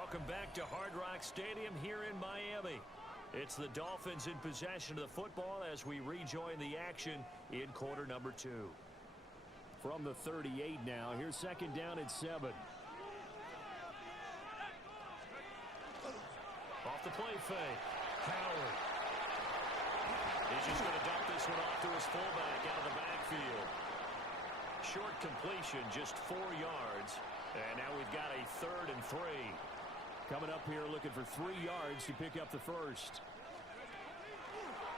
Welcome back to Hard Rock Stadium here in Miami. It's the Dolphins in possession of the football as we rejoin the action in quarter number 2. From the 38 now, here's second down and 7. Off the play fake. Howard. He's just going to dump this one off to his fullback out of the backfield. Short completion, just 4 yards. And now we've got a 3rd and 3. Coming up here looking for 3 yards to pick up the first.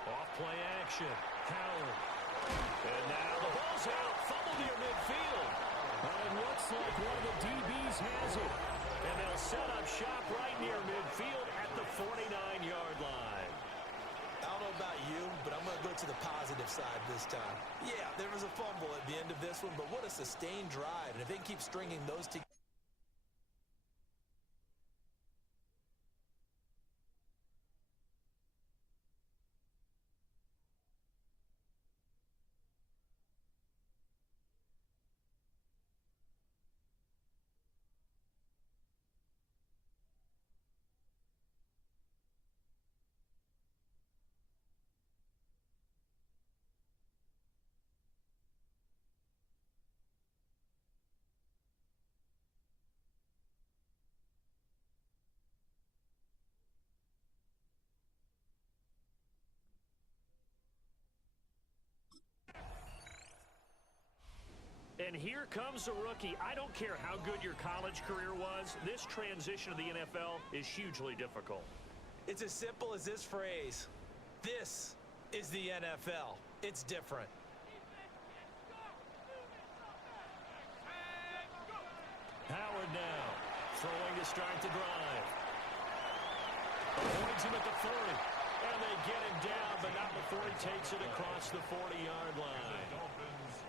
Off play action. Howard. And now the ball's out. Fumble near midfield. And it looks like one of the DBs has it. And they'll set up shop right near midfield at the 49-yard line. I don't know about you, but I'm going to go to the positive side this time. Yeah, there was a fumble at the end of this one, but what a sustained drive. And if they can keep stringing those together. And here comes the rookie. I don't care how good your college career was. This transition to the NFL is hugely difficult. It's as simple as this phrase. This is the NFL. It's different. Howard now throwing to start the drive. Avoids him at the 40. And they get him down, but not before he takes it across the 40-yard line.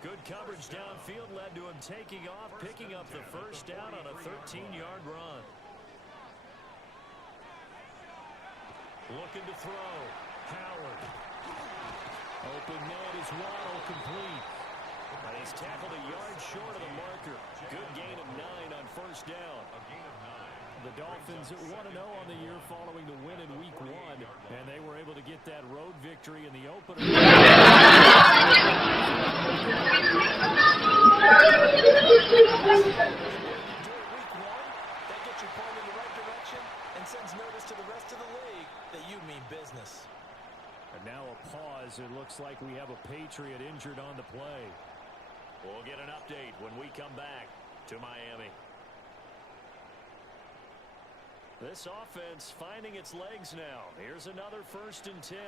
Good coverage downfield led to him taking off, picking up the first down on a 13-yard run. Looking to throw. Howard. Open net is Waddle complete. And he's tackled a yard short of the marker. Good gain of 9 on first down. The Dolphins 1-0 on the year following the win in Week 1, and they were able to get that road victory in the opener. That gets you pointed in the right direction and sends notice to the rest of the league that you mean business. And now a pause. It looks like we have a Patriot injured on the play. We'll get an update when we come back to Miami. This offense finding its legs now. Here's another 1st and 10.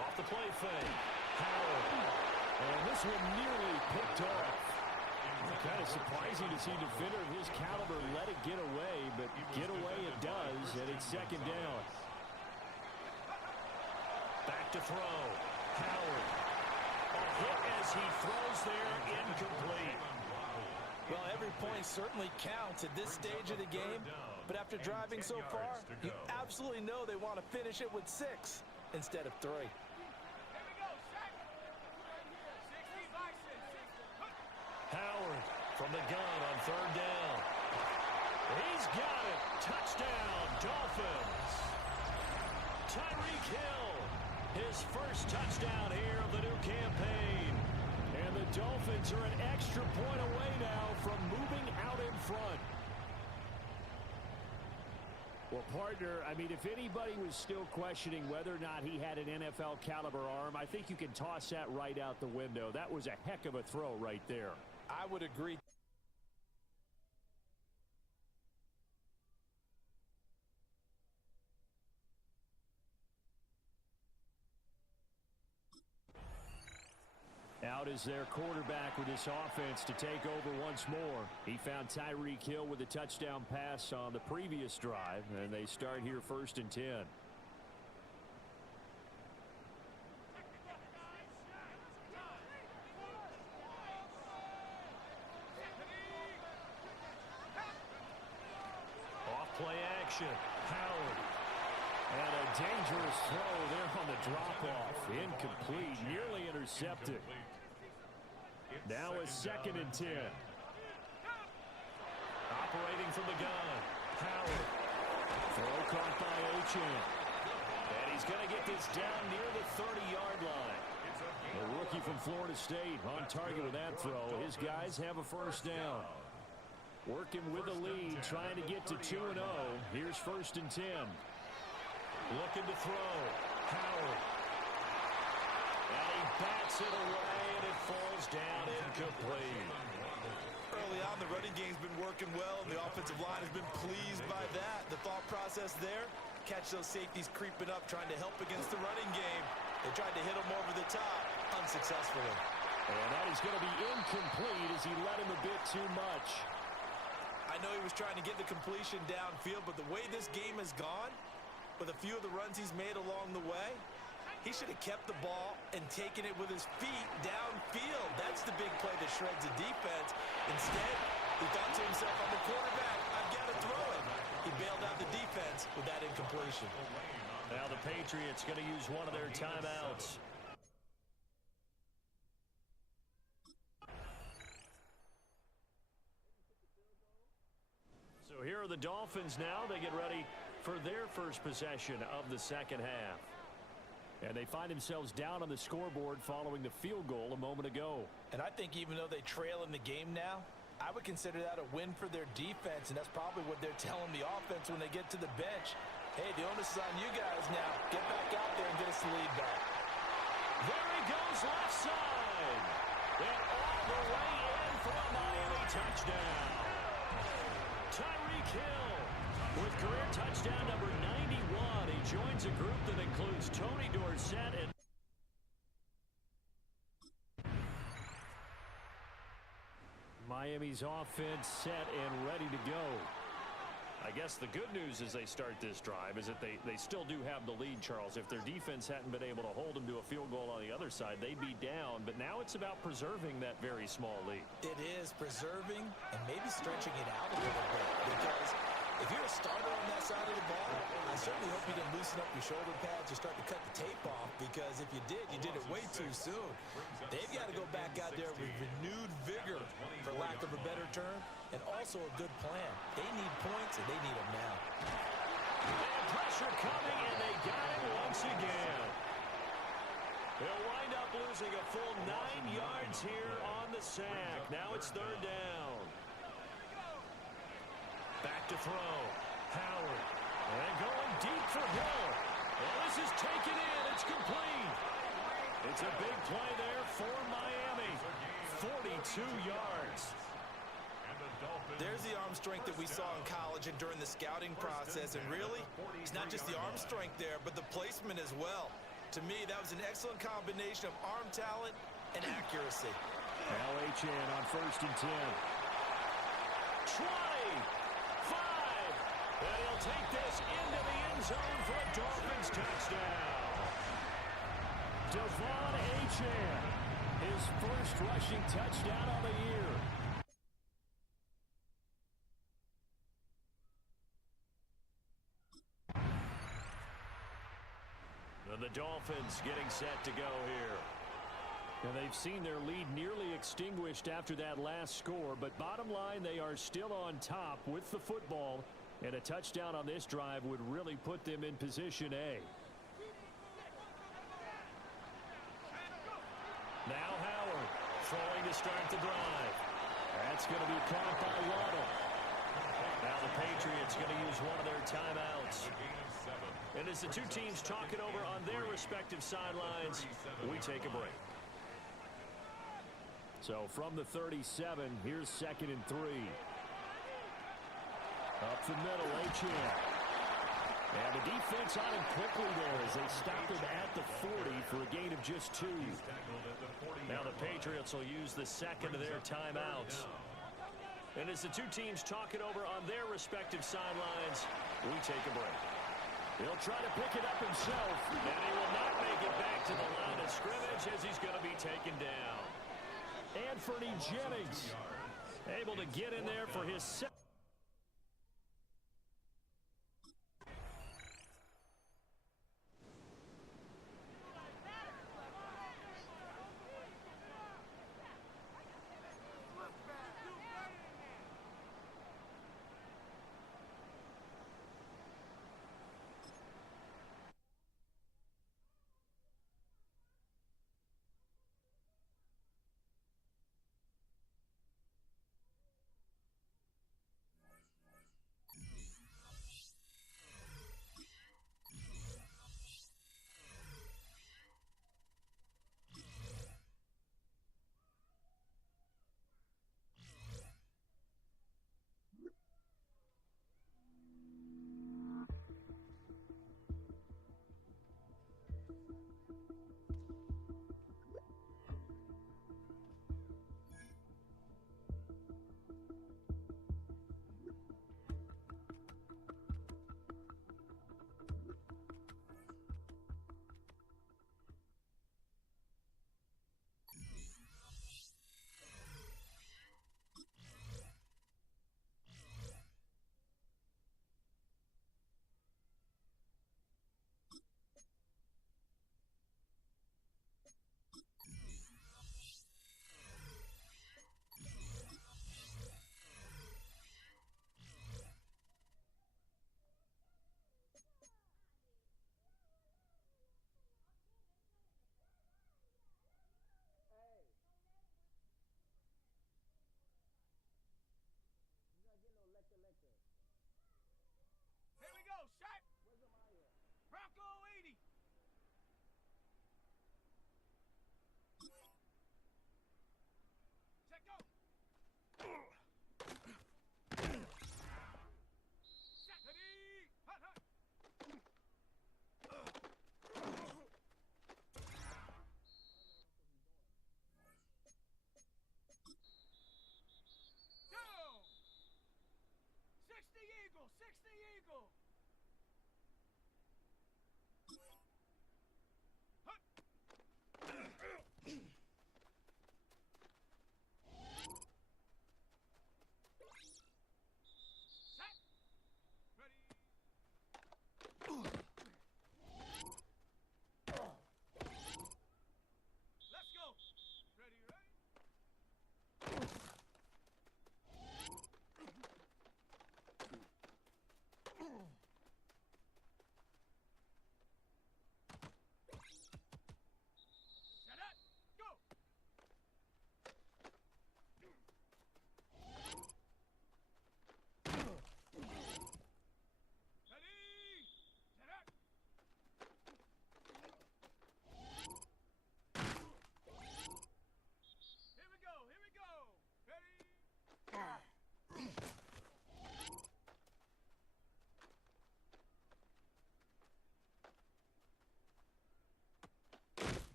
Off the play fake. Howard. And this one nearly picked off. Kind of surprising to see a defender of his caliber let it get away, but get away it does, and it's second down. Back to throw. Howard. A hit as he throws there, incomplete. Well, every point certainly counts at this stage of the game, but after driving so far, you absolutely know they want to finish it with 6 instead of 3. Howard from the gun on 3rd down. He's got it. Touchdown, Dolphins. Tyreek Hill, his first touchdown here of the new campaign. And the Dolphins are an extra point away now from moving out in front. Well, partner, I mean, if anybody was still questioning whether or not he had an NFL caliber arm, I think you can toss that right out the window. That was a heck of a throw right there. I would agree. Out is their quarterback with this offense to take over once more. He found Tyreek Hill with a touchdown pass on the previous drive, and they start here 1st and 10. Off play action. Howard. And a dangerous throw there on the drop-off. Incomplete, nearly intercepted. Now a 2nd and 10. Operating from the gun, Howard. Throw caught by Achane. And he's going to get this down near the 30-yard line. The rookie from Florida State on target with that throw. His guys have a first down. Working with a lead, trying to get to 2-0. Here's 1st and 10. Looking to throw. Howard. And he bats it away, and it falls down incomplete. Early on, the running game's been working well, and the offensive line has been pleased by that. The thought process there, catch those safeties creeping up, trying to help against the running game. They tried to hit him over the top, unsuccessfully. And that is going to be incomplete as he led him a bit too much. I know he was trying to get the completion downfield, but the way this game has gone, with a few of the runs he's made along the way, he should have kept the ball and taken it with his feet downfield. That's the big play that shreds the defense. Instead, he thought to himself, I'm the quarterback, I've got to throw it. He bailed out the defense with that incompletion. Now the Patriots going to use one of their timeouts. So here are the Dolphins now. They get ready for their first possession of the second half. And they find themselves down on the scoreboard following the field goal a moment ago. And I think even though they trail in the game now, I would consider that a win for their defense, and that's probably what they're telling the offense when they get to the bench. Hey, the onus is on you guys now. Get back out there and get us the lead back. There he goes left side. And all the way in for a Miami touchdown. Tyreek Hill with career touchdown number 91. He joins a group that includes Tony Dorsett and Miami's offense set and ready to go. I guess the good news as they start this drive is that they still do have the lead, Charles. If their defense hadn't been able to hold them to a field goal on the other side, they'd be down. But now it's about preserving that very small lead. It is preserving and maybe stretching it out a little bit, because if you're a starter on that side of the ball, I certainly hope you didn't loosen up your shoulder pads or start to cut the tape off, because if you did it way too soon. They've got to go back out there with renewed vigor, for lack of a better term, and also a good plan. They need points, and they need them now. And pressure coming, and they got it once again. They'll wind up losing a full 9 yards here on the sack. Now it's 3rd down. Back to throw. Howard. And going deep for Hill. Well, this is taken in. It's complete. It's a big play there for Miami. 42 yards. There's the arm strength that we saw in college and during the scouting process. And really, it's not just the arm strength there, but the placement as well. To me, that was an excellent combination of arm talent and accuracy. Now Achane on 1st and 10. 20. 5. And he'll take this into the end zone for a Dolphins touchdown. Devon Achane, his first rushing touchdown of the year. And the Dolphins getting set to go here. And they've seen their lead nearly extinguished after that last score, but bottom line, they are still on top with the football, and a touchdown on this drive would really put them in position A. Now Howard throwing to start the drive. That's going to be caught by Waddle. Now the Patriots going to use one of their timeouts. And as the two teams talk it over on their respective sidelines, we take a break. So from the 37, here's 2nd and 3. Up the middle, Achane. And the defense on him quickly there as they stopped him at the 40 for a gain of just 2. Now the Patriots will use the second of their timeouts. And as the two teams talk it over on their respective sidelines, we take a break. He'll try to pick it up himself, and he will not make it back to the line of scrimmage as he's going to be taken down. Anthony Jennings able to get in there for his second.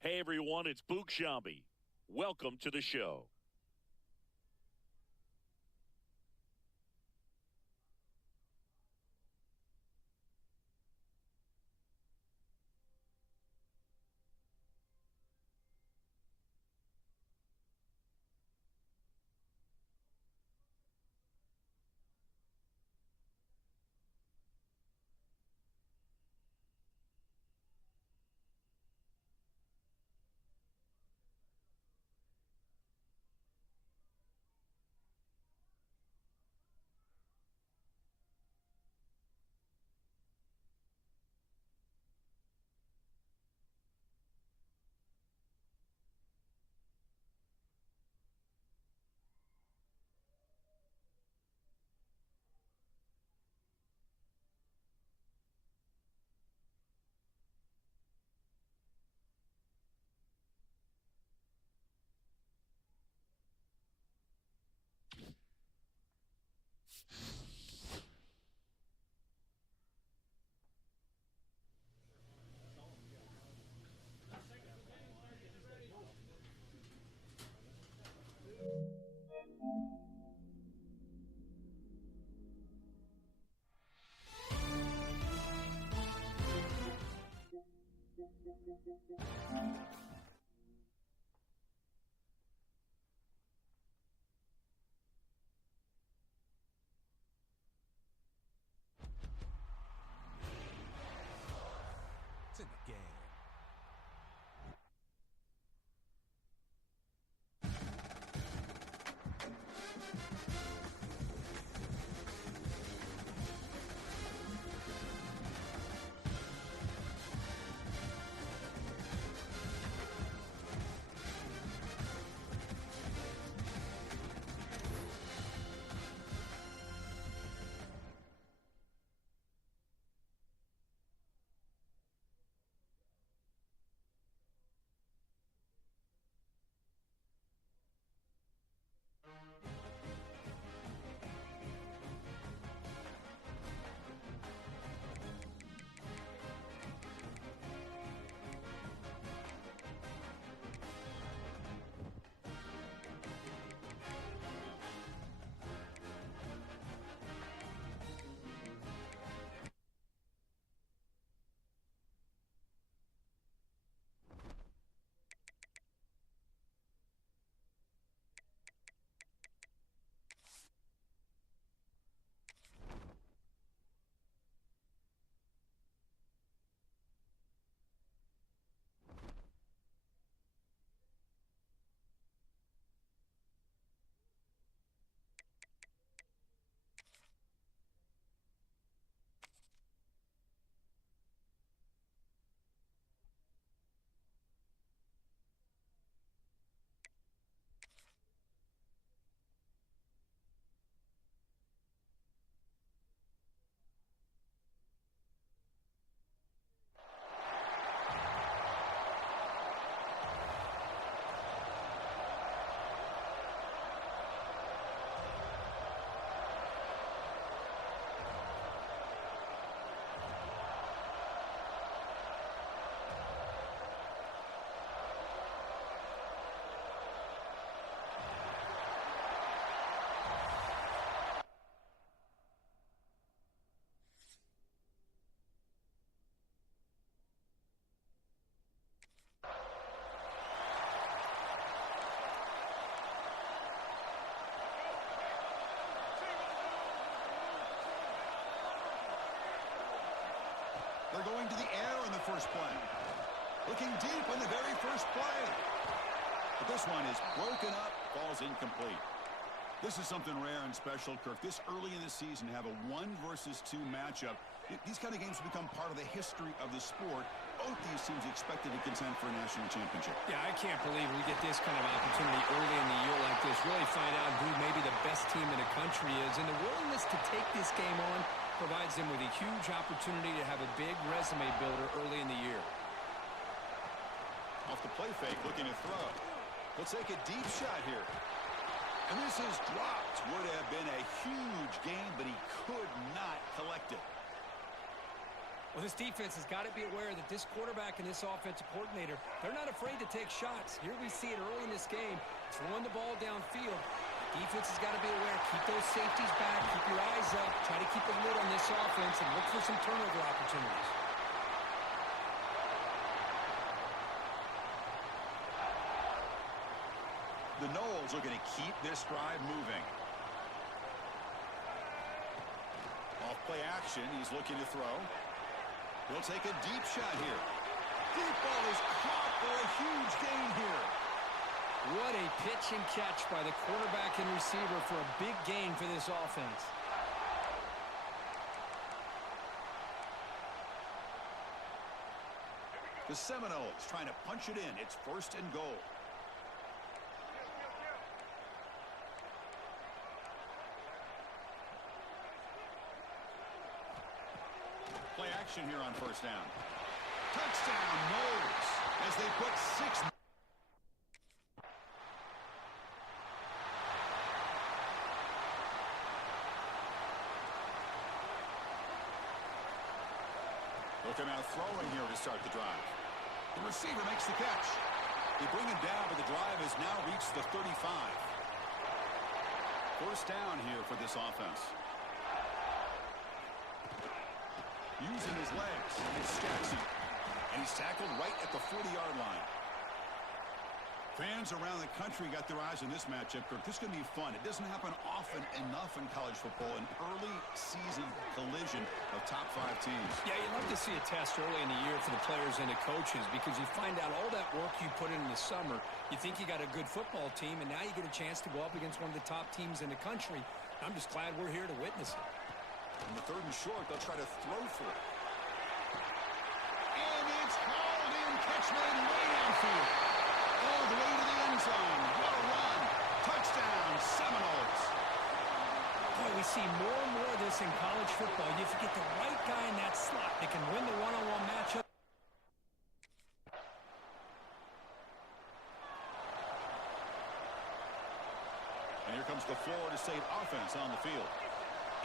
Hey everyone, it's Boog Sciambi. Welcome to the show. It's in the game. They're going to the air on the first play. Looking deep on the very first play. But this one is broken up, falls incomplete. This is something rare and special, Kirk. This early in the season, have a 1 versus 2 matchup. These kind of games become part of the history of the sport. Both these teams expected to contend for a national championship. Yeah, I can't believe we get this kind of opportunity early in the year like this. Really find out who maybe the best team in the country is. And the willingness to take this game on provides them with a huge opportunity to have a big resume builder early in the year. Off the play fake, looking to throw. He'll take a deep shot here. And this is dropped. Would have been a huge gain, but he could not collect it. Well, this defense has got to be aware that this quarterback and this offensive coordinator, they're not afraid to take shots. Here we see it early in this game, throwing the ball downfield. Defense has got to be aware. Keep those safeties back. Keep your eyes up. Try to keep a lid on this offense and look for some turnover opportunities. The Noles are going to keep this drive moving. Off play action, he's looking to throw. He'll take a deep shot here. Deep ball is caught for a huge gain here. What a pitch and catch by the quarterback and receiver for a big gain for this offense. The Seminoles trying to punch it in. It's 1st and goal. Play action here on 1st down. Touchdown, Noles, as they put 6. Looking out throwing here to start the drive. The receiver makes the catch. They bring him down, but the drive has now reached the 35. 1st down here for this offense. Using his legs, it's Jackson. And he's tackled right at the 40-yard line. Fans around the country got their eyes on this matchup, Kirk. This is going to be fun. It doesn't happen often enough in college football, an early season collision of top 5 teams. Yeah, you'd love to see a test early in the year for the players and the coaches because you find out all that work you put in the summer. You think you got a good football team, and now you get a chance to go up against one of the top teams in the country. I'm just glad we're here to witness it. On the 3rd and short, they'll try to throw for it. And it's hauled in, Ketchman way downfield. All the way to the end zone. What a run. Touchdown, Seminoles. Boy, we see more and more of this in college football. If you get the right guy in that slot, they can win the one-on-one matchup. And here comes the Florida State offense on the field.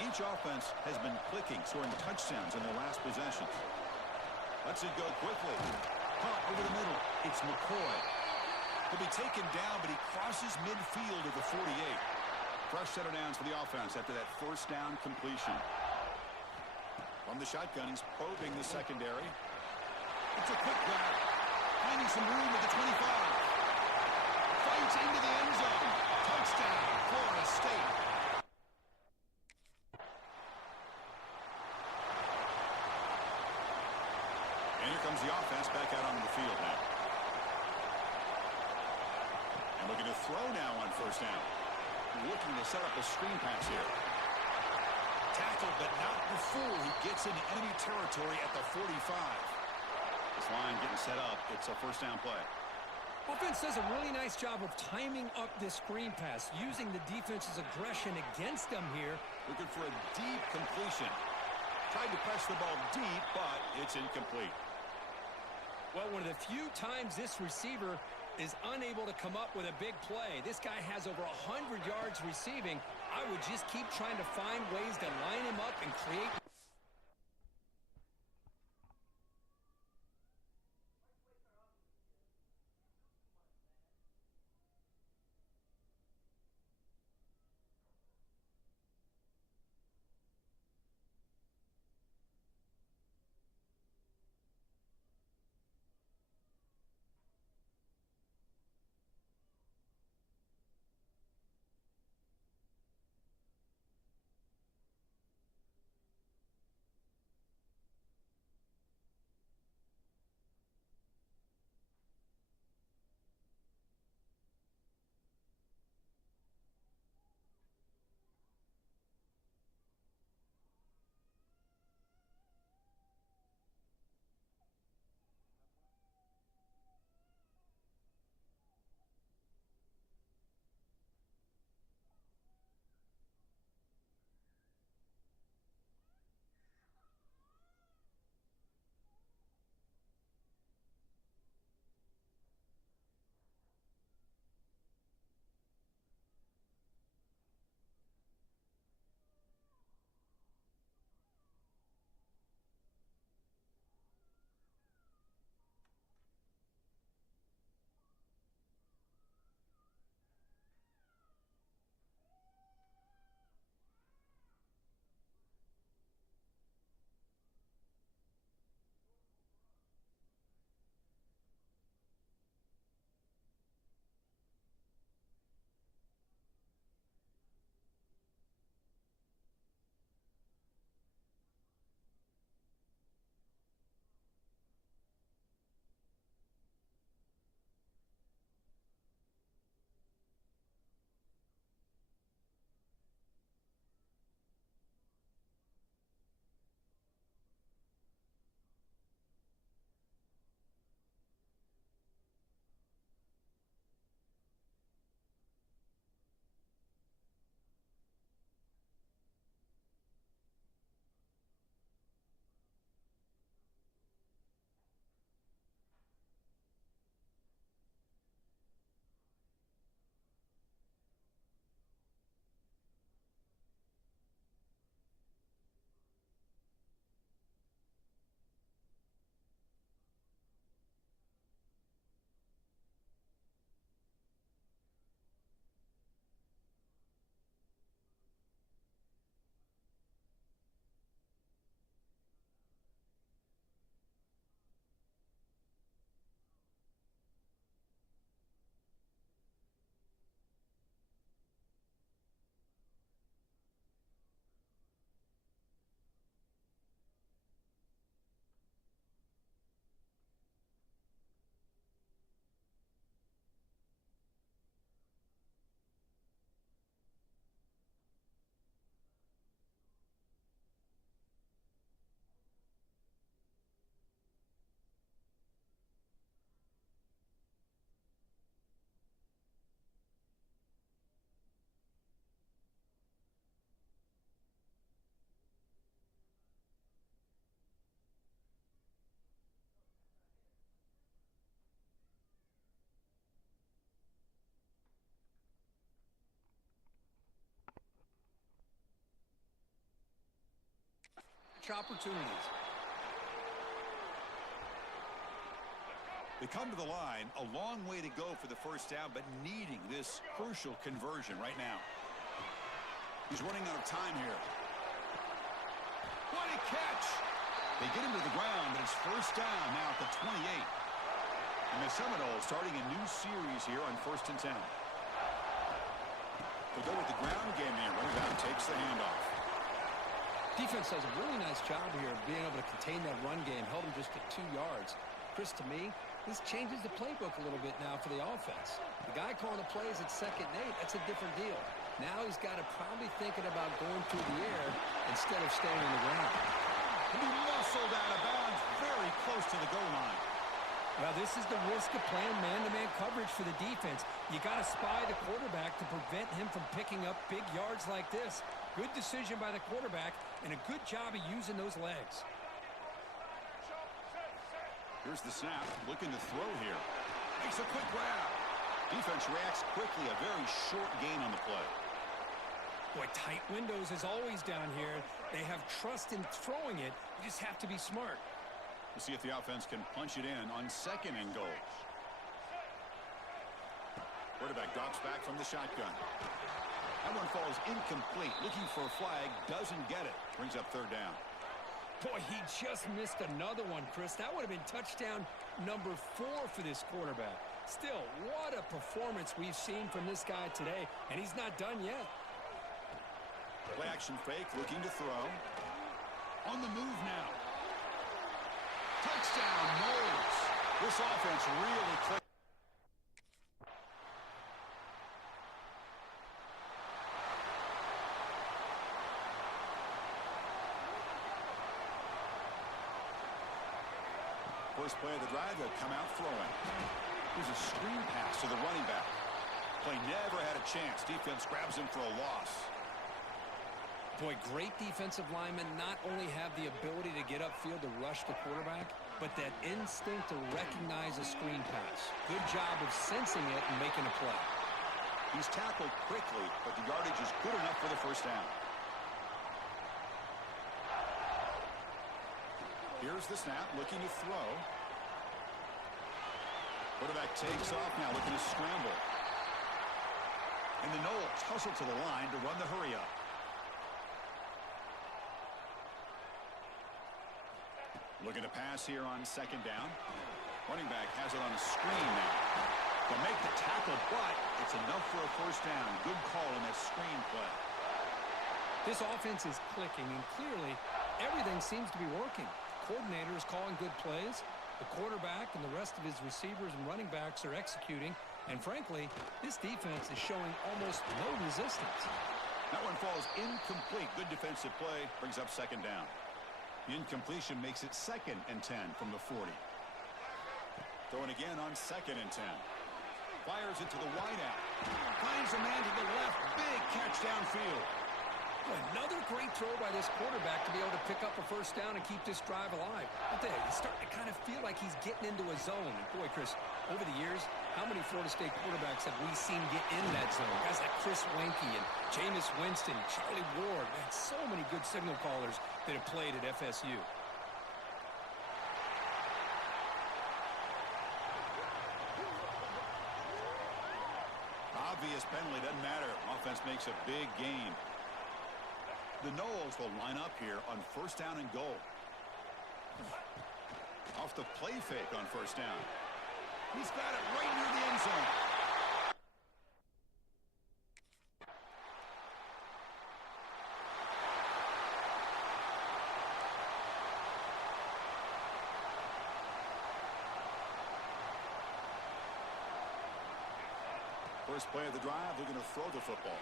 Each offense has been clicking, scoring touchdowns in their last possessions. Lets it go quickly. Caught over the middle. It's McCoy. He'll be taken down, but he crosses midfield at the 48. Fresh set of downs for the offense after that 1st down completion. From the shotgun, he's probing the secondary. It's a quick grab. Finding some room at the 25. Fights into the end zone. Touchdown, Florida State. And here comes the offense back out onto the field now. And looking to throw now on 1st down. Looking to set up a screen pass here. Tackled, but not before he gets into enemy territory at the 45. This line getting set up. It's a 1st down play. Offense does a really nice job of timing up this screen pass, using the defense's aggression against them here. Looking for a deep completion. Tried to press the ball deep, but it's incomplete. Well, one of the few times this receiver is unable to come up with a big play. This guy has over 100 yards receiving. I would just keep trying to find ways to line him up and create clutch opportunities. They come to the line, a long way to go for the first down, but needing this crucial conversion right now. He's running out of time here. What a catch! They get him to the ground, but it's first down now at the 28. And the Seminoles starting a new series here on 1st and 10. They go with the ground game here. Running back takes the handoff. Defense does a really nice job here of being able to contain that run game. Held him just at 2 yards. Chris, to me, this changes the playbook a little bit now for the offense. The guy calling the plays at 2nd and 8, that's a different deal. Now he's got to probably thinking about going through the air instead of staying on the ground. And he muscled out of bounds very close to the goal line. Well, this is the risk of playing man-to-man coverage for the defense. You got to spy the quarterback to prevent him from picking up big yards like this. Good decision by the quarterback and a good job of using those legs. Here's the snap, looking to throw here. Makes a quick grab. Defense reacts quickly, a very short gain on the play. Boy, tight windows is always down here. They have trust in throwing it. You just have to be smart. We'll see if the offense can punch it in on 2nd and goal. Quarterback drops back from the shotgun. That one falls incomplete. Looking for a flag, doesn't get it. Brings up 3rd down. Boy, he just missed another one, Chris. That would have been touchdown number 4 for this quarterback. Still, what a performance we've seen from this guy today, and he's not done yet. Play action fake, looking to throw. On the move now. Touchdown, Noles. This offense really clicked. First play of the drive, they'll come out throwing. Here's a screen pass to the running back. Play never had a chance. Defense grabs him for a loss. Boy, great defensive linemen not only have the ability to get upfield to rush the quarterback, but that instinct to recognize a screen pass. Good job of sensing it and making a play. He's tackled quickly, but the yardage is good enough for the first down. Here's the snap, looking to throw. Quarterback takes off now, looking to scramble. And the Noles hustle to the line to run the hurry up. Looking to pass here on 2nd down. Running back has it on a screen now. They'll make the tackle, but it's enough for a first down. Good call in that screen play. This offense is clicking, and clearly everything seems to be working. The coordinator is calling good plays. The quarterback and the rest of his receivers and running backs are executing. And frankly, this defense is showing almost no resistance. That one falls incomplete. Good defensive play. Brings up 2nd down. The incompletion makes it 2nd and 10 from the 40. Throwing again on 2nd and 10. Fires it to the wideout. Finds a man to the left. Big catch downfield. Another great throw by this quarterback to be able to pick up a first down and keep this drive alive. I'll tell you, he's starting to kind of feel like he's getting into a zone. And boy, Chris, over the years, how many Florida State quarterbacks have we seen get in that zone? Guys like Chris Weinke and Jameis Winston, Charlie Ward. Man, so many good signal callers that have played at FSU. Obvious penalty, doesn't matter. Offense makes a big gain. The Noles will line up here on 1st down and goal. Off the play fake on 1st down. He's got it right near the end zone. First play of the drive, they're going to throw the football.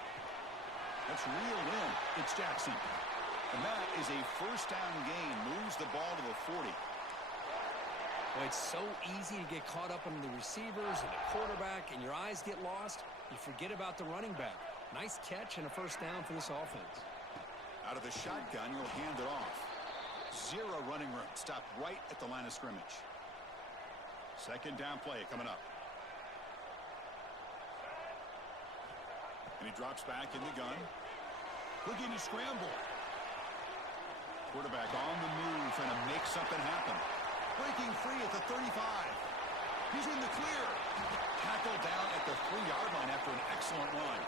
That's reeled in. It's Jackson. And that is a first down gain. Moves the ball to the 40. Well, it's so easy to get caught up on the receivers and the quarterback, and your eyes get lost. You forget about the running back. Nice catch and a first down for this offense. Out of the shotgun, you'll hand it off. Zero running room. Stopped right at the line of scrimmage. 2nd down play coming up. And he drops back in the gun. Looking to scramble. Quarterback on the move, trying to make something happen. Breaking free at the 35. He's in the clear. Tackled down at the 3-yard line after an excellent run.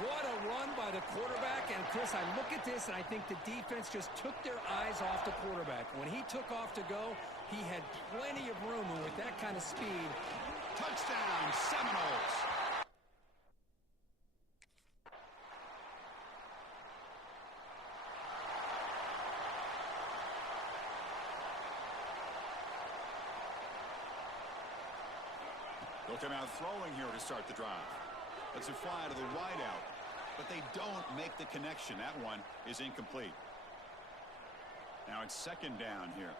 What a run by the quarterback. And, Chris, I look at this, and I think the defense just took their eyes off the quarterback. When he took off to go, he had plenty of room, and with that kind of speed. Touchdown, Seminoles. They'll come out throwing here to start the drive. Let's it fly to the wideout, but they don't make the connection. That one is incomplete. Now it's second down here.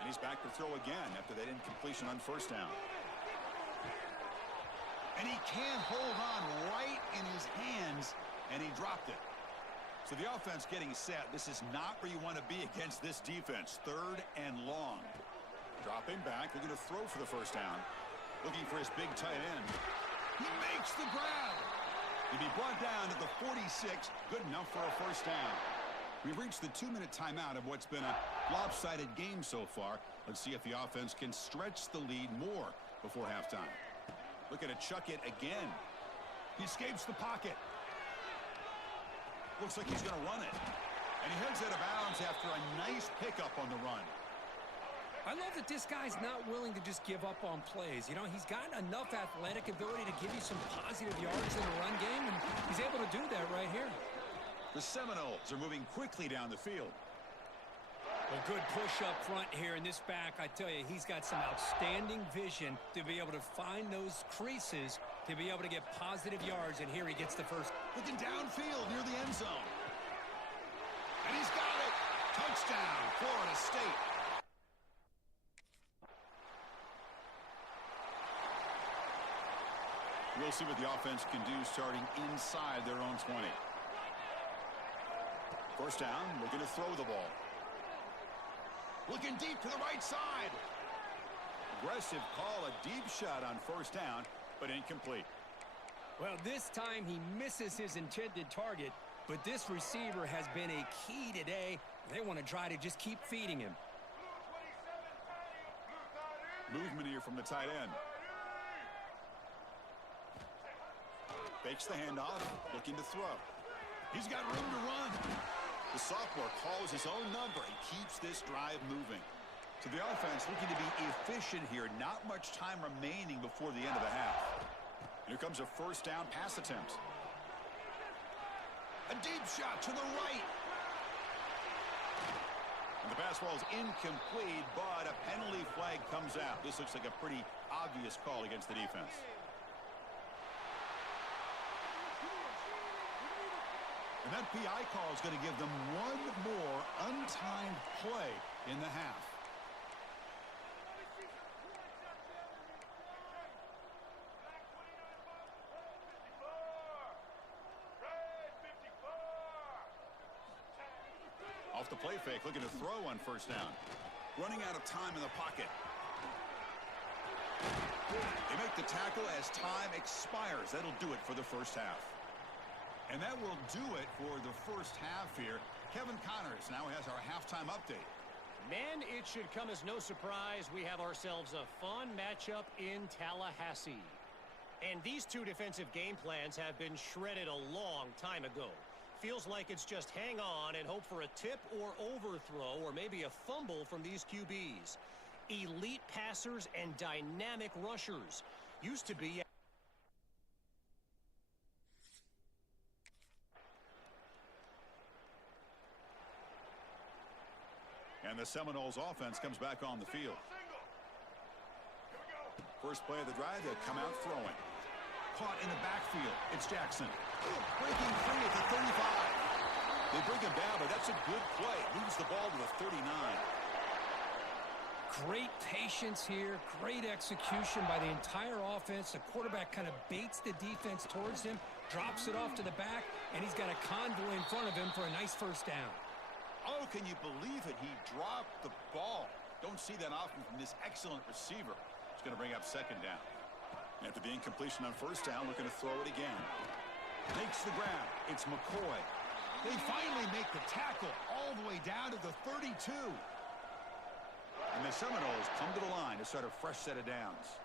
And he's back to throw again after that incompletion on first down. And he can't hold on right in his hands, and he dropped it. So the offense getting set. This is not where you want to be against this defense. Third and long. Dropping back, looking to throw for the first down. Looking for his big tight end. He makes the grab. He'll be brought down to the 46. Good enough for a first down. We've reached the 2-minute timeout of what's been a lopsided game so far. Let's see if the offense can stretch the lead more before halftime. Looking to chuck it again. He escapes the pocket. Looks like he's going to run it. And he heads out of bounds after a nice pickup on the run. I love that this guy's not willing to just give up on plays. You know, he's got enough athletic ability to give you some positive yards in the run game, and he's able to do that right here. The Seminoles are moving quickly down the field. A good push up front here in this back. I tell you, he's got some outstanding vision to be able to find those creases to be able to get positive yards, and here he gets the first. Looking downfield near the end zone. And he's got it. Touchdown, Florida State. We'll see what the offense can do starting inside their own 20. First down, looking to throw the ball. Looking deep to the right side. Aggressive call, a deep shot on first down, but incomplete. Well, this time he misses his intended target, but this receiver has been a key today. They want to try to just keep feeding him. Movement here from the tight end. Fakes the handoff, looking to throw. He's got room to run. The sophomore calls his own number and keeps this drive moving. So the offense looking to be efficient here. Not much time remaining before the end of the half. Here comes a first down pass attempt. A deep shot to the right. And the pass ball is incomplete, but a penalty flag comes out. This looks like a pretty obvious call against the defense. And that PI call is going to give them one more untimed play in the half. Off the play fake, looking to throw on first down. Running out of time in the pocket. They make the tackle as time expires. That'll do it for the first half. And that will do it for the first half here. Kevin Connors now has our halftime update. Men, it should come as no surprise we have ourselves a fun matchup in Tallahassee. And these two defensive game plans have been shredded a long time ago. Feels like it's just hang on and hope for a tip or overthrow or maybe a fumble from these QBs. Elite passers and dynamic rushers. Used to be... And the Seminoles offense comes back on the field. First play of the drive, they come out throwing. Caught in the backfield. It's Jackson. Breaking free at the 35. They bring him down, but that's a good play. Moves the ball to the 39. Great patience here. Great execution by the entire offense. The quarterback kind of baits the defense towards him, drops it off to the back, and he's got a convoy in front of him for a nice first down. Oh, can you believe it? He dropped the ball. Don't see that often from this excellent receiver. It's going to bring up second down. After the incompletion on first down, looking to throw it again. Makes the grab. It's McCoy. They finally make the tackle all the way down to the 32. And the Seminoles come to the line to start a fresh set of downs.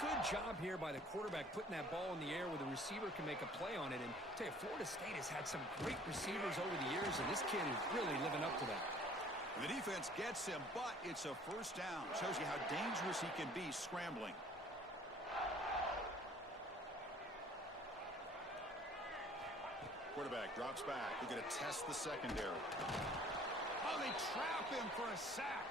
Good job here by the quarterback putting that ball in the air where the receiver can make a play on it. And I tell you, Florida State has had some great receivers over the years, and this kid is really living up to that. The defense gets him, but it's a first down. Shows you how dangerous he can be scrambling. Quarterback drops back. They're going to test the secondary. Oh, they trap him for a sack.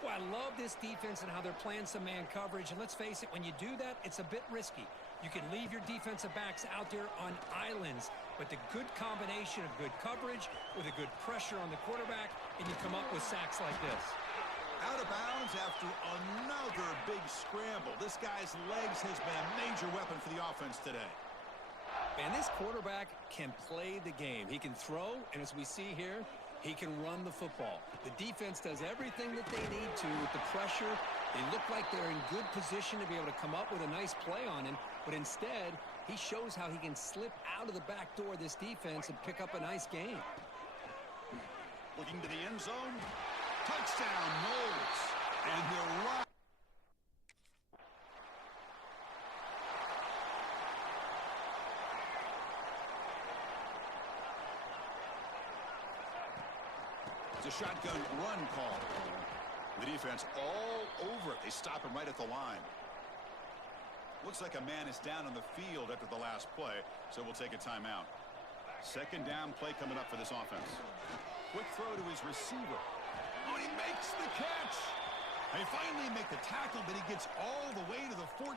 Well, I love this defense and how they're playing some man coverage. And let's face it, when you do that, it's a bit risky. You can leave your defensive backs out there on islands, but the good combination of good coverage with a good pressure on the quarterback, and you come up with sacks like this. Out of bounds after another big scramble. This guy's legs has been a major weapon for the offense today. And this quarterback can play the game. He can throw, and as we see here, he can run the football. The defense does everything that they need to with the pressure. They look like they're in good position to be able to come up with a nice play on him, but instead, he shows how he can slip out of the back door of this defense and pick up a nice gain. Looking to the end zone. Touchdown, Noles. And they're right. It's a shotgun run call. The defense all over it. They stop him right at the line. Looks like a man is down on the field after the last play, so we'll take a timeout. Second down play coming up for this offense. Quick throw to his receiver. Oh, he makes the catch. They finally make the tackle, but he gets all the way to the 14.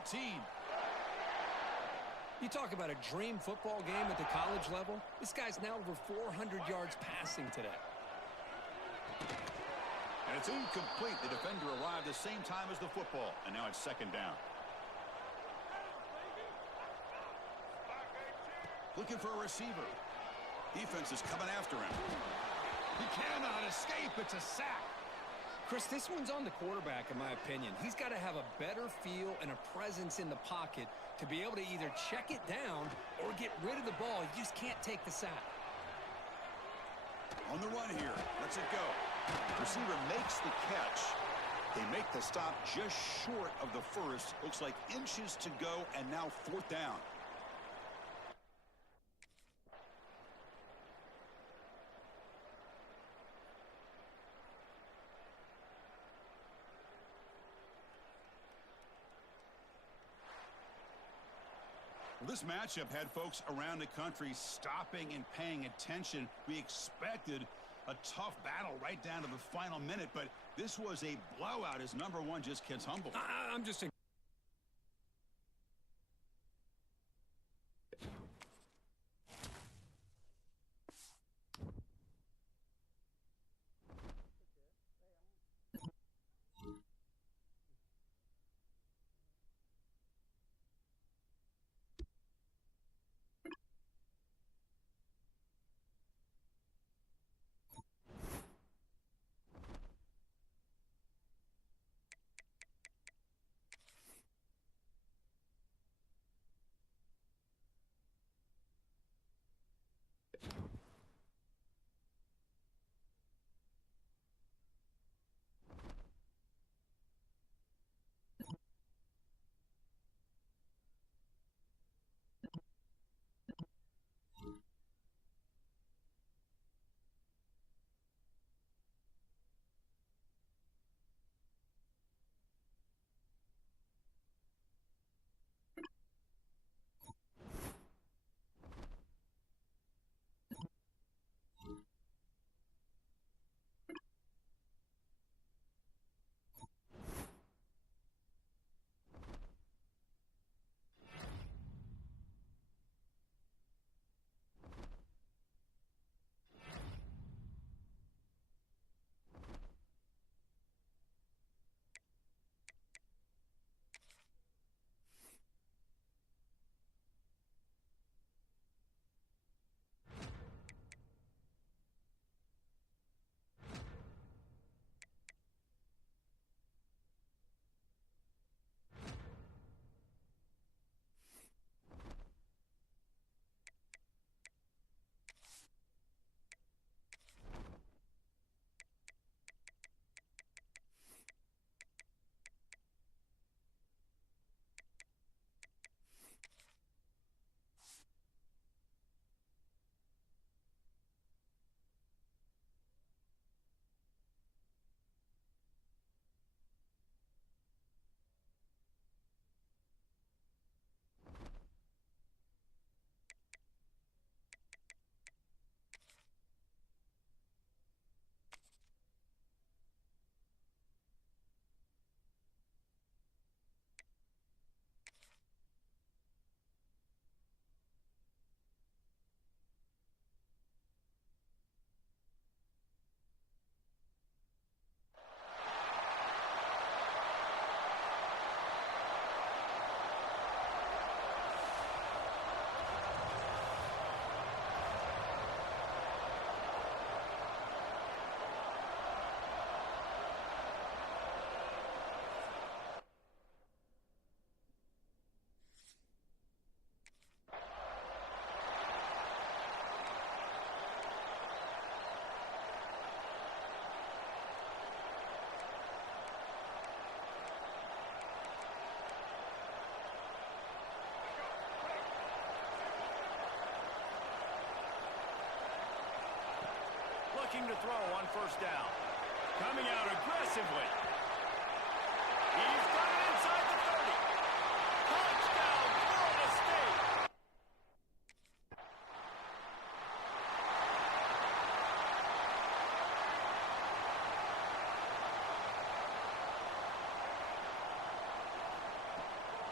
You talk about a dream football game at the college level. This guy's now over 400 yards passing today. And it's incomplete. The defender arrived the same time as the football, and now it's second down. Looking for a receiver. Defense is coming after him. He cannot escape. It's a sack. Chris, this one's on the quarterback, in my opinion. He's got to have a better feel and a presence in the pocket to be able to either check it down or get rid of the ball. You just can't take the sack. On the run here. Lets it go. Receiver makes the catch. They make the stop just short of the first. Looks like inches to go, and now fourth down. This matchup had folks around the country stopping and paying attention. We expected a tough battle right down to the final minute, but this was a blowout as number one just gets humbled. I'm just... looking to throw on first down. Coming out aggressively. He's got it inside the 30. Touchdown, Florida State.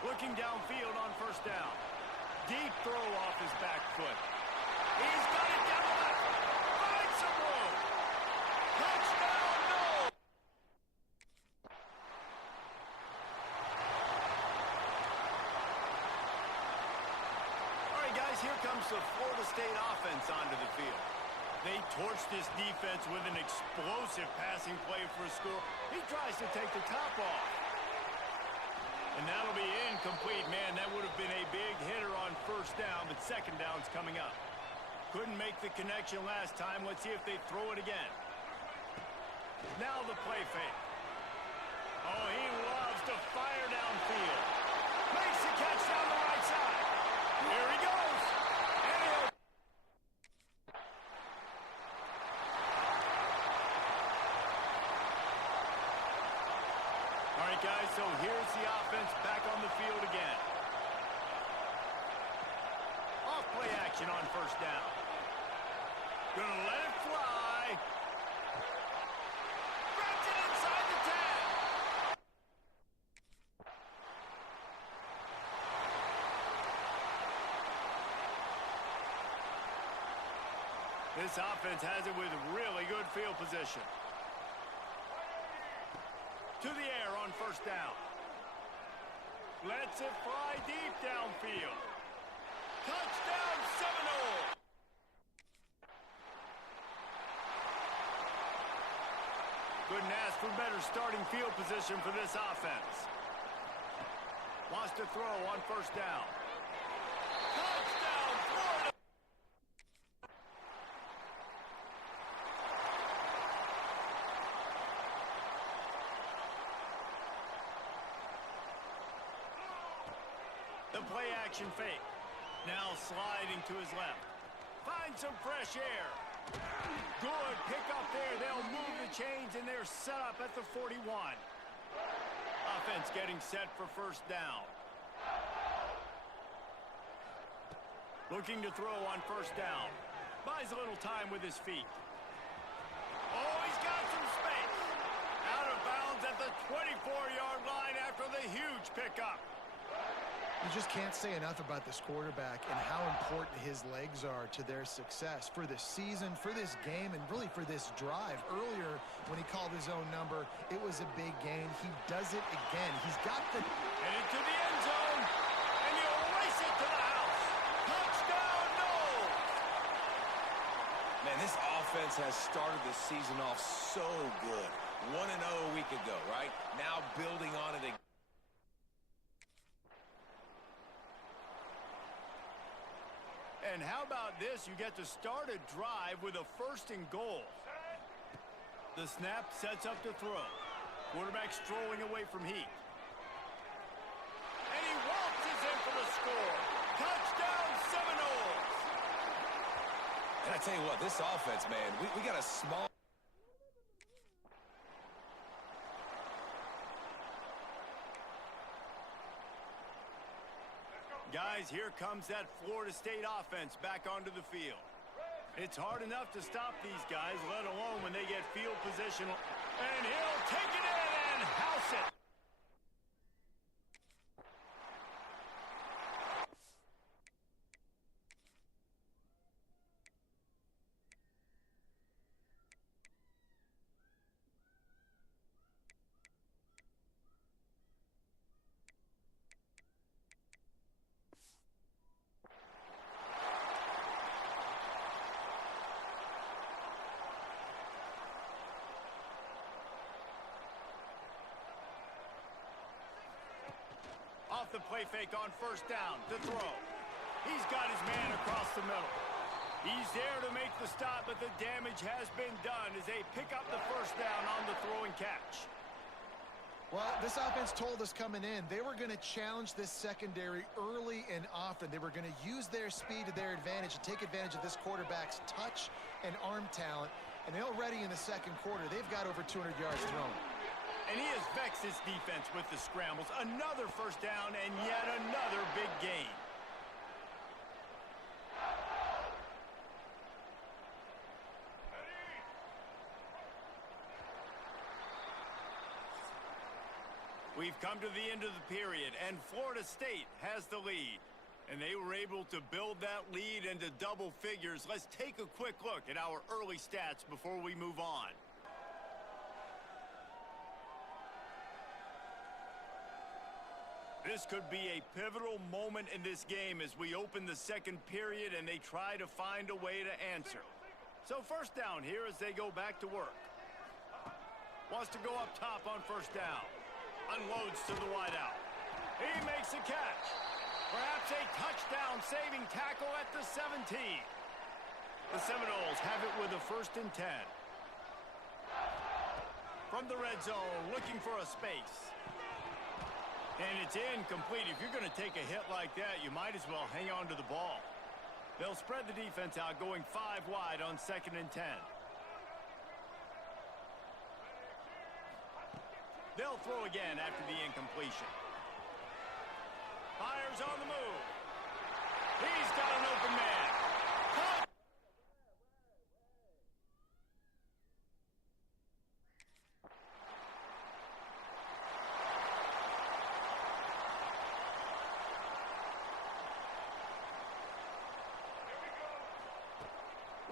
Looking downfield on first down. Deep throw off his back foot. He's got it down the left. Finds some room. Touchdown, no! All right, guys, here comes the Florida State offense onto the field. They torched this defense with an explosive passing play for a score. He tries to take the top off. And that'll be incomplete, man. That would have been a big hitter on first down, but second down's coming up. Couldn't make the connection last time. Let's see if they throw it again. Now the play fake. Oh, he loves to fire downfield. Makes the catch down the right side. Here he goes. And he'll... All right, guys, so here's the offense back on the field again. Off play action on first down. Gonna let it fly. Grabs it inside the 10. This offense has it with really good field position. To the air on first down. Lets it fly deep downfield. Touchdown, Seminole! Couldn't ask for better starting field position for this offense. Wants to throw on first down. Touchdown, Florida! The play action fake. Now sliding to his left. Finds some fresh air. Good pick up there. They'll move the chains, and they're set up at the 41. Offense getting set for first down. Looking to throw on first down. Buys a little time with his feet. Oh, he's got some space. Out of bounds at the 24-yard line after the huge pickup. You just can't say enough about this quarterback and how important his legs are to their success for this season, for this game, and really for this drive. Earlier, when he called his own number, it was a big gain. He does it again. He's got the... Headed to the end zone, and he'll race it to the house. Touchdown, Noles! Man, this offense has started the season off so good. 1-0 a week ago, right? Now building on it again. And how about this? You get to start a drive with a first and goal. The snap sets up to throw. Quarterback strolling away from heat. And he waltzes in for the score. Touchdown, Seminoles! And I tell you what, this offense, man, we got a small... Guys, here comes that Florida State offense back onto the field. It's hard enough to stop these guys, let alone when they get field position. And he'll take it in and house it. Off the play fake on first down to throw. He's got his man across the middle. He's there to make the stop, but the damage has been done as they pick up the first down on the throw and catch. Well, this offense told us coming in they were going to challenge this secondary early and often. They were going to use their speed to their advantage and take advantage of this quarterback's touch and arm talent. And already in the second quarter, they've got over 200 yards thrown. And he has vexed his defense with the scrambles. Another first down and yet another big gain. We've come to the end of the period, and Florida State has the lead. And they were able to build that lead into double figures. Let's take a quick look at our early stats before we move on. This could be a pivotal moment in this game as we open the second period and they try to find a way to answer. So first down here as they go back to work. Wants to go up top on first down. Unloads to the wideout. He makes a catch. Perhaps a touchdown-saving tackle at the 17. The Seminoles have it with a 1st and 10. From the red zone, looking for a space. And it's incomplete. If you're going to take a hit like that, you might as well hang on to the ball. They'll spread the defense out, going 5 wide on 2nd and 10. They'll throw again after the incompletion. Fires on the move. He's got an open man. Cut!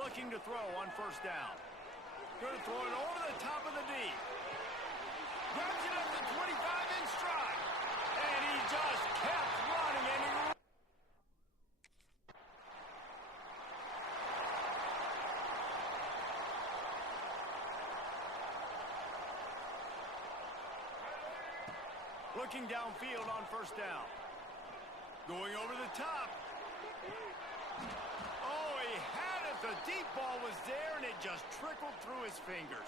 Looking to throw on first down. Going to throw it over the top of the D. Grabs it up to 25 in stride. And he just kept running. And he... Looking downfield on first down. Going over the top. Oh, he had it. The deep ball was there, and it just trickled through his fingers.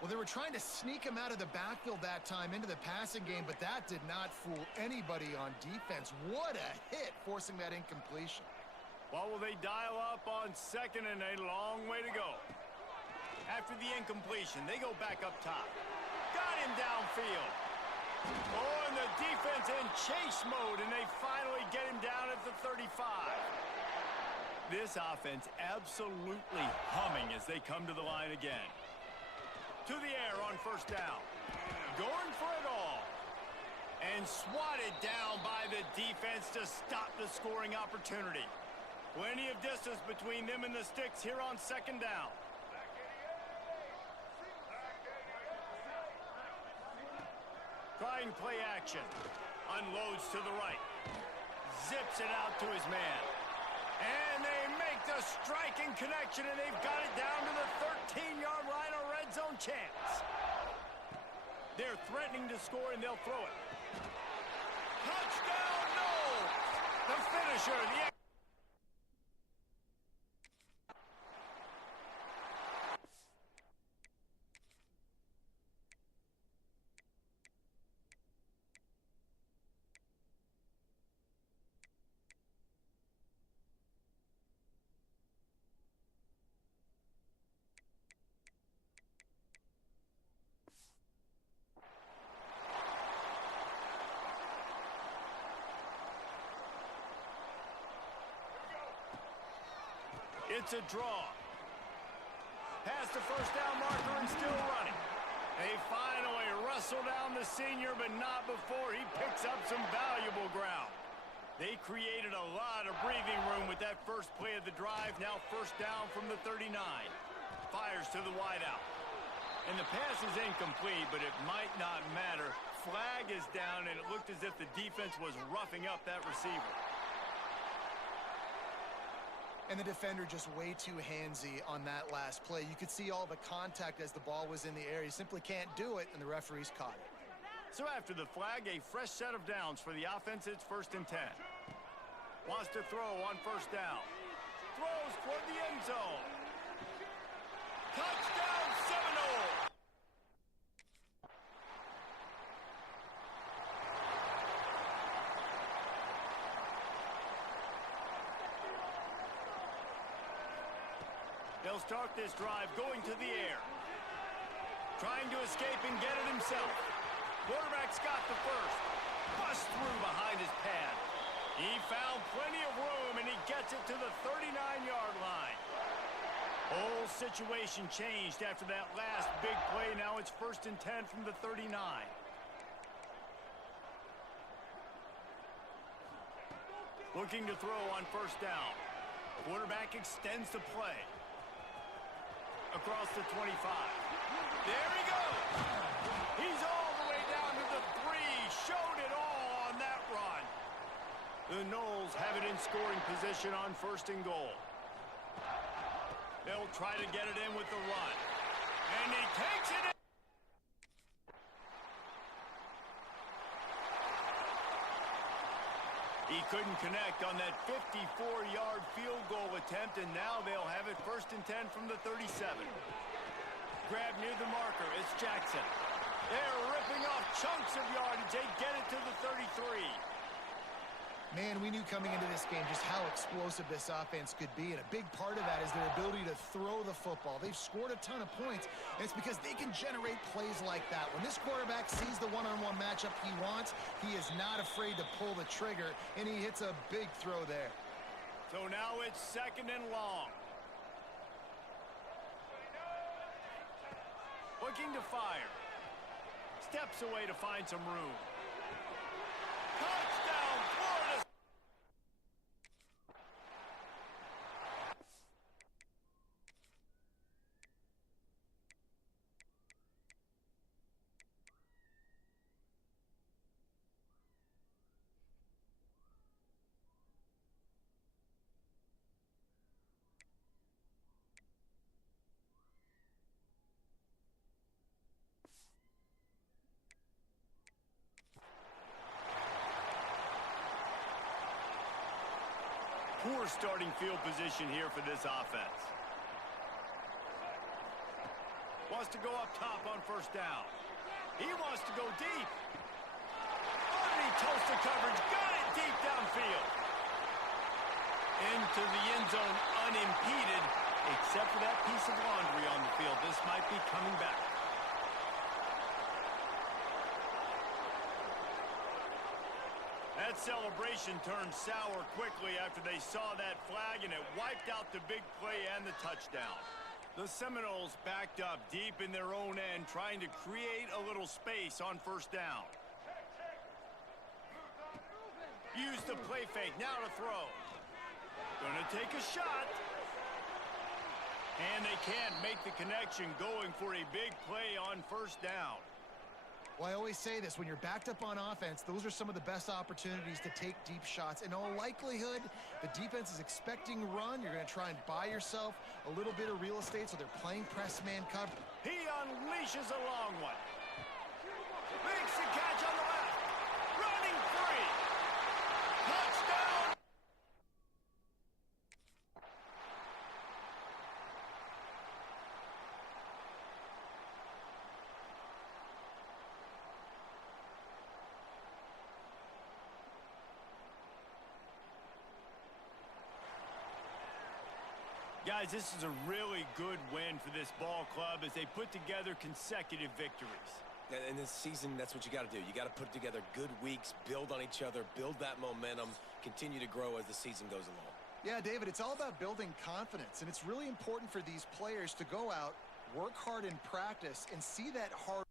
Well, they were trying to sneak him out of the backfield that time into the passing game, but that did not fool anybody on defense. What a hit, forcing that incompletion. Well, will they dial up on 2nd and a long way to go? After the incompletion, they go back up top. Got him downfield. Oh, and the defense in chase mode, and they finally get him down at the 35. This offense absolutely humming as they come to the line again. To the air on first down. Going for it all. And swatted down by the defense to stop the scoring opportunity. Plenty of distance between them and the sticks here on 2nd down. Trying play action. Unloads to the right. Zips it out to his man. And they make the striking connection, and they've got it down to the 13-yard line, a red zone chance. They're threatening to score, and they'll throw it. Touchdown, no! The finisher, the... It's a draw. Past the first down marker and still running. They finally wrestle down the senior, but not before he picks up some valuable ground. They created a lot of breathing room with that first play of the drive. Now first down from the 39. Fires to the wideout. And the pass is incomplete, but it might not matter. Flag is down, and it looked as if the defense was roughing up that receiver. And the defender just way too handsy on that last play. You could see all the contact as the ball was in the air. He simply can't do it, and the referees caught it. So after the flag, a fresh set of downs for the offense. It's 1st and 10. Wants to throw on first down. Throws toward the end zone. Touchdown, Seminole! They'll start this drive going to the air. Trying to escape and get it himself. Quarterback's got the first. Bust through behind his pad. He found plenty of room, and he gets it to the 39-yard line. Whole situation changed after that last big play. Now it's 1st and 10 from the 39. Looking to throw on 1st down. Quarterback extends the play. Across the 25. There he goes. He's all the way down to the 3. Showed it all on that run. The Noles have it in scoring position on 1st and goal. They'll try to get it in with the run. And he takes it in. He couldn't connect on that 54-yard field goal attempt, and now they'll have it 1st and 10 from the 37. Grab near the marker. It's Jackson. They're ripping off chunks of yardage. They get it to the 33. Man, we knew coming into this game just how explosive this offense could be, and a big part of that is their ability to throw the football. They've scored a ton of points, and it's because they can generate plays like that. When this quarterback sees the one-on-one matchup he wants, he is not afraid to pull the trigger, and he hits a big throw there. So now it's 2nd and long. Looking to fire. Steps away to find some room. Touchdown, Florida! Poor starting field position here for this offense. Wants to go up top on 1st down. He wants to go deep. Underneath toasted coverage. Got it deep downfield. Into the end zone unimpeded, except for that piece of laundry on the field. This might be coming back. That celebration turned sour quickly after they saw that flag, and it wiped out the big play and the touchdown. The Seminoles backed up deep in their own end, trying to create a little space on 1st down. Use the play fake, now to throw. Gonna take a shot. And they can't make the connection, going for a big play on 1st down. Well, I always say this, when you're backed up on offense, those are some of the best opportunities to take deep shots. In all likelihood, the defense is expecting run. You're going to try and buy yourself a little bit of real estate, so they're playing press man cover. He unleashes a long one. Makes the catch on the left. Running free. Touchdown. Guys, this is a really good win for this ball club as they put together consecutive victories. And this season, that's what you got to do. You got to put together good weeks, build on each other, build that momentum, continue to grow as the season goes along. Yeah, David, it's all about building confidence, and it's really important for these players to go out, work hard in practice, and see that hard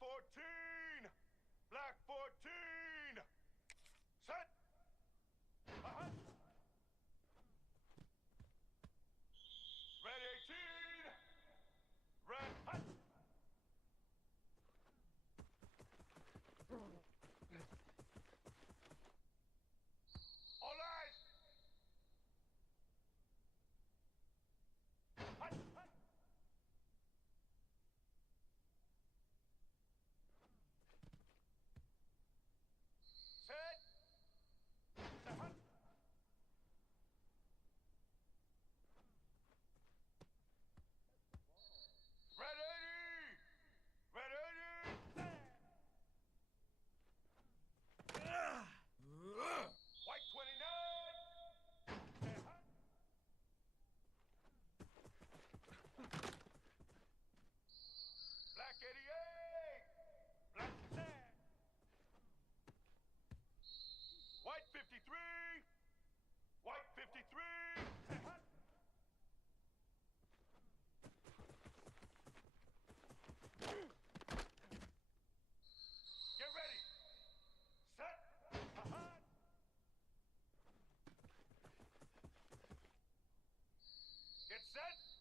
14! Black 14! Set! Red 18! Red hut! All eyes! Hut! Hut! Set! Set! Hut! Red 80! Red 80! White 29! Black 88! Black 10! White 53! White 53! Get ready! Set! Get set!